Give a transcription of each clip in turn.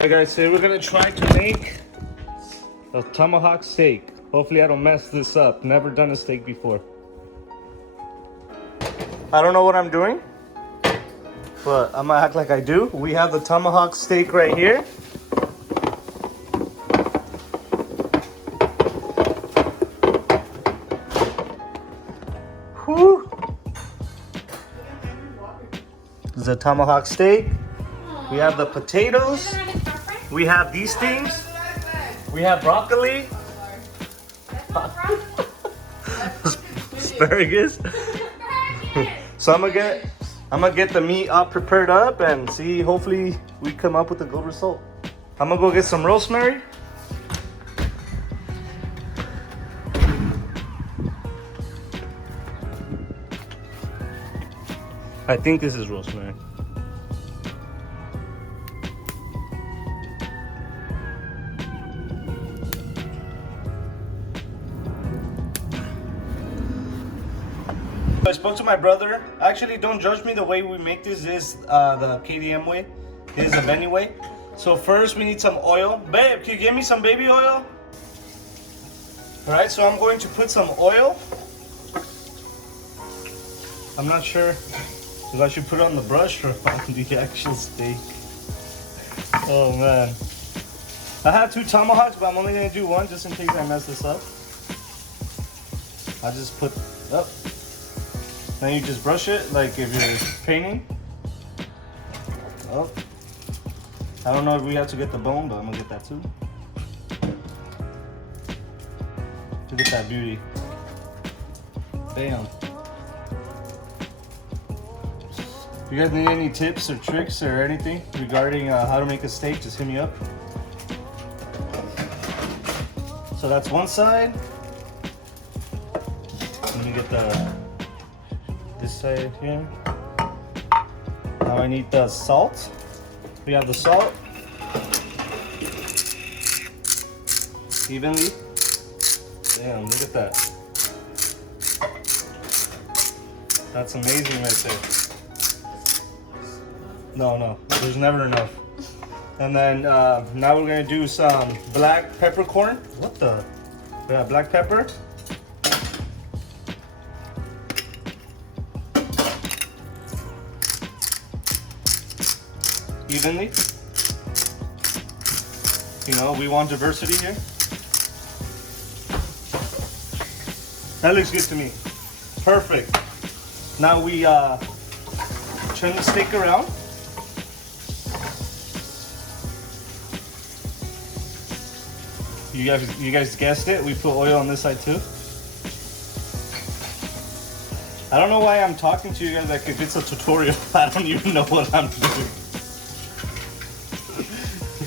Alright guys, today we're gonna try to make a tomahawk steak. Hopefully I don't mess this up. Never done a steak before. I don't know what I'm doing, but I'm gonna act like I do. We have the tomahawk steak right here. Whew. This is a tomahawk steak. We have the potatoes. We have these things. We have broccoli. Asparagus. So I'm gonna get the meat all prepared up and see. Hopefully we come up with a good result. I'm gonna go get some rosemary. I think this is rosemary. I spoke to my brother. Actually, don't judge me. The way we make this is the KDM way. This is the Benny way. So first we need some oil. Babe, can you give me some baby oil? Alright, so I'm going to put some oil. I'm not sure if I should put it on the brush or on the actual steak. Oh man. I have 2 tomahawks, but I'm only going to do 1 just in case I mess this up. I just put up. Then you just brush it like if you're painting. Oh. I don't know if we have to get the bone, but I'm gonna get that too. Look at that beauty. Bam. If you guys need any tips or tricks or anything regarding how to make a steak, just hit me up. So that's one side. Let me get this side here. Now I need the salt. We have the salt. Evenly. Damn, look at that. That's amazing right there. No, there's never enough. And then now we're gonna do some black peppercorn. What the? We have black pepper. Evenly. You know, we want diversity here. That looks good to me. Perfect. Now we turn the steak around. You guys guessed it. We put oil on this side too. I don't know why I'm talking to you guys like if it's a tutorial. I don't even know what I'm doing.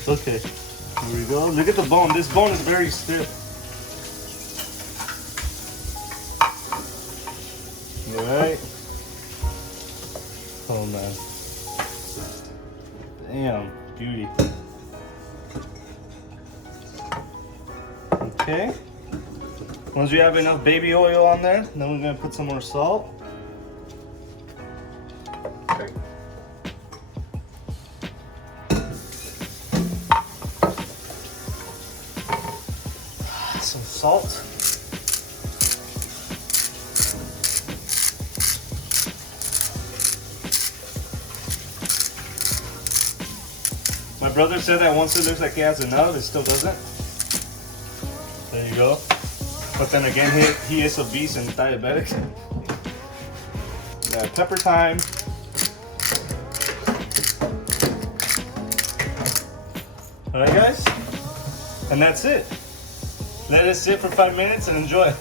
Okay, here we go. Look at the bone. This bone is very stiff. Alright. Oh man. Damn, beauty. Okay. Once we have enough baby oil on there, then we're gonna put some more salt. Okay. Some salt. My brother said that once it looks like it has enough, it still doesn't. There you go. But then again, he is obese and diabetic. Yeah, pepper time. Alright guys, and that's it. Let it sit for 5 minutes and enjoy.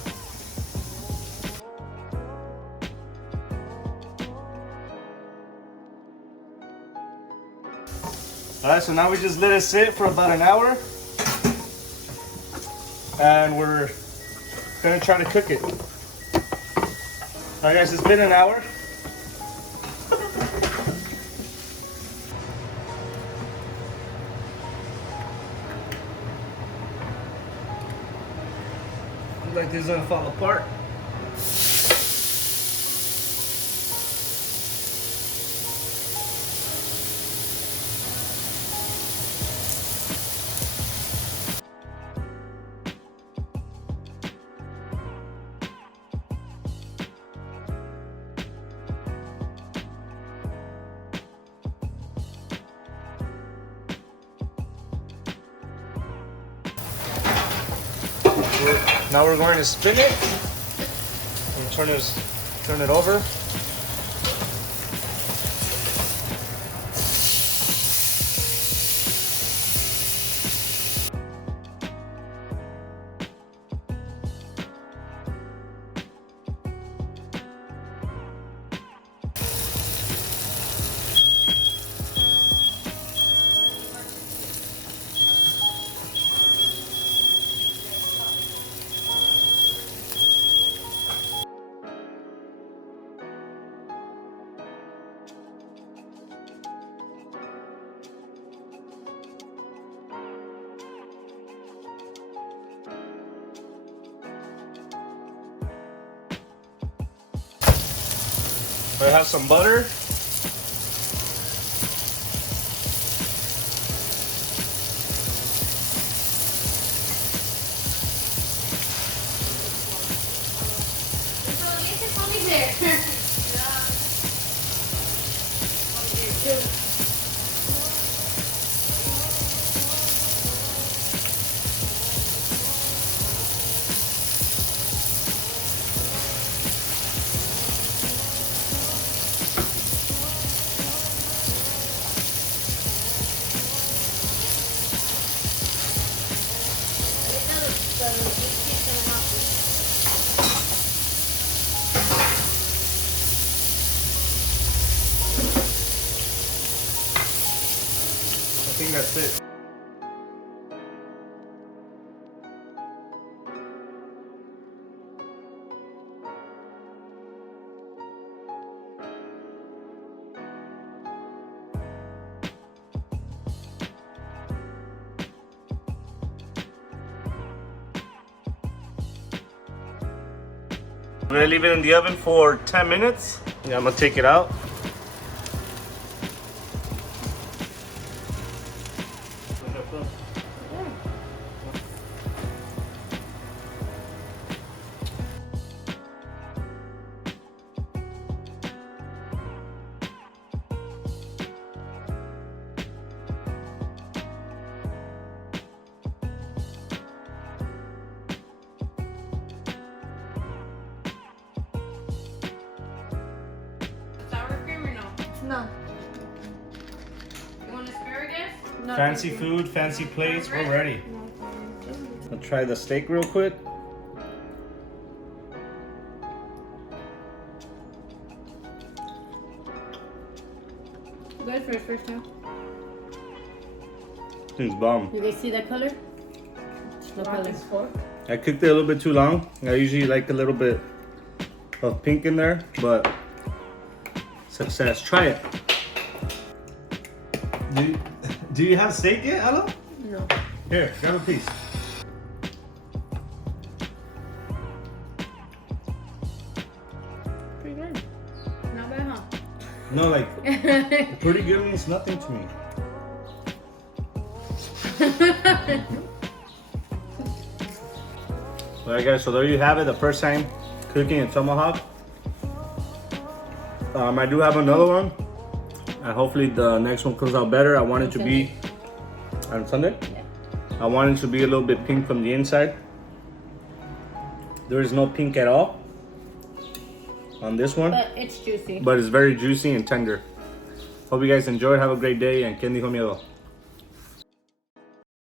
Alright, so now we just let it sit for about an hour. And we're gonna try to cook it. Alright guys, it's been an hour. Looks like this is gonna fall apart. Now we're going to spin it and turn it over. I have some butter. I think that's it. We're gonna leave it in the oven for 10 minutes. Yeah, I'm gonna take it out. No. You want asparagus? No. Fancy food, fancy plates, we're ready. I'll try the steak real quick. Good for his first time. It's bomb. You guys see that color? No color. I cooked it a little bit too long. I usually like a little bit of pink in there, but success. Try it. Do you have steak yet, Ella? No. Here, grab a piece. Pretty good. Not bad, huh? No, like, pretty good means nothing to me. Alright guys, so there you have it, the first time cooking a tomahawk. I do have another one, and hopefully the next one comes out better. I want it to be on Sunday. Yeah. I want it to be a little bit pink from the inside. There is no pink at all on this one, But it's juicy. but it's very juicy and tender. Hope you guys enjoyed. Have a great day, and ¿Quién dijo miedo?